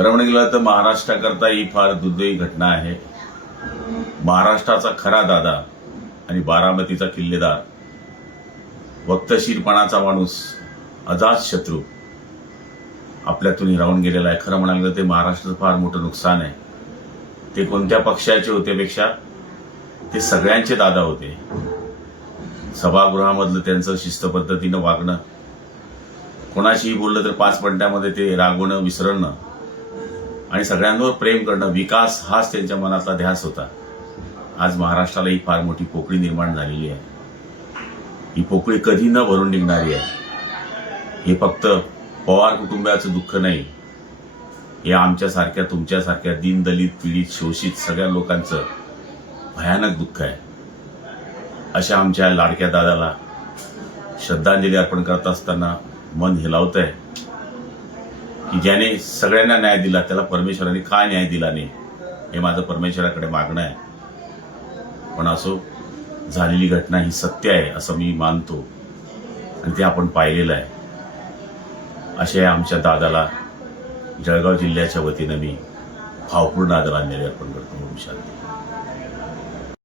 खरं म्हणून गेलं तर महाराष्ट्राकरता ही फार दुर्दैवी घटना आहे. महाराष्ट्राचा खरा दादा आणि बारामतीचा किल्लेदार, वक्तशीरपणाचा माणूस, अजात शत्रू आपल्यातून हिरावून गेलेला आहे. खरं म्हणाल ते महाराष्ट्राचं फार मोठं नुकसान आहे. ते कोणत्या पक्षाचे होते पेक्षा ते सगळ्यांचे दादा होते. सभागृहामधलं त्यांचं शिस्त पद्धतीनं वागणं, कोणाशीही बोललं तर 5 मिनिटांमध्ये ते रागवणं, विसरणं आणि सगळ्यांवर प्रेम करणं, विकास हाच त्यांच्या मनातला ध्यास होता. आज महाराष्ट्राला ही फार मोठी पोकळी निर्माण झालेली आहे. ही पोकळी कधी न भरून निघणारी आहे. हे फक्त पवार कुटुंबाचं दुःख नाही, हे आमच्यासारख्या, तुमच्यासारख्या दीनदलित, पीडित, शोषित सगळ्या लोकांचं भयानक दुःख आहे. अशा आमच्या लाडक्या दादाला श्रद्धांजली अर्पण करत असताना मन हेलावतंय की ज्याने सगळ्यांना न्याय दिला त्याला परमेश्वराने का न्याय दिला नाही, हे माझं परमेश्वराकडे मागणं आहे. पण असो, झालेली घटना ही सत्य आहे असं मी मानतो आणि ते आपण पाहिलेलं आहे. अशा आमच्या दादाला जळगाव जिल्ह्याच्या वतीनं मी भावपूर्ण आदरांजली अर्पण करतो. शांती.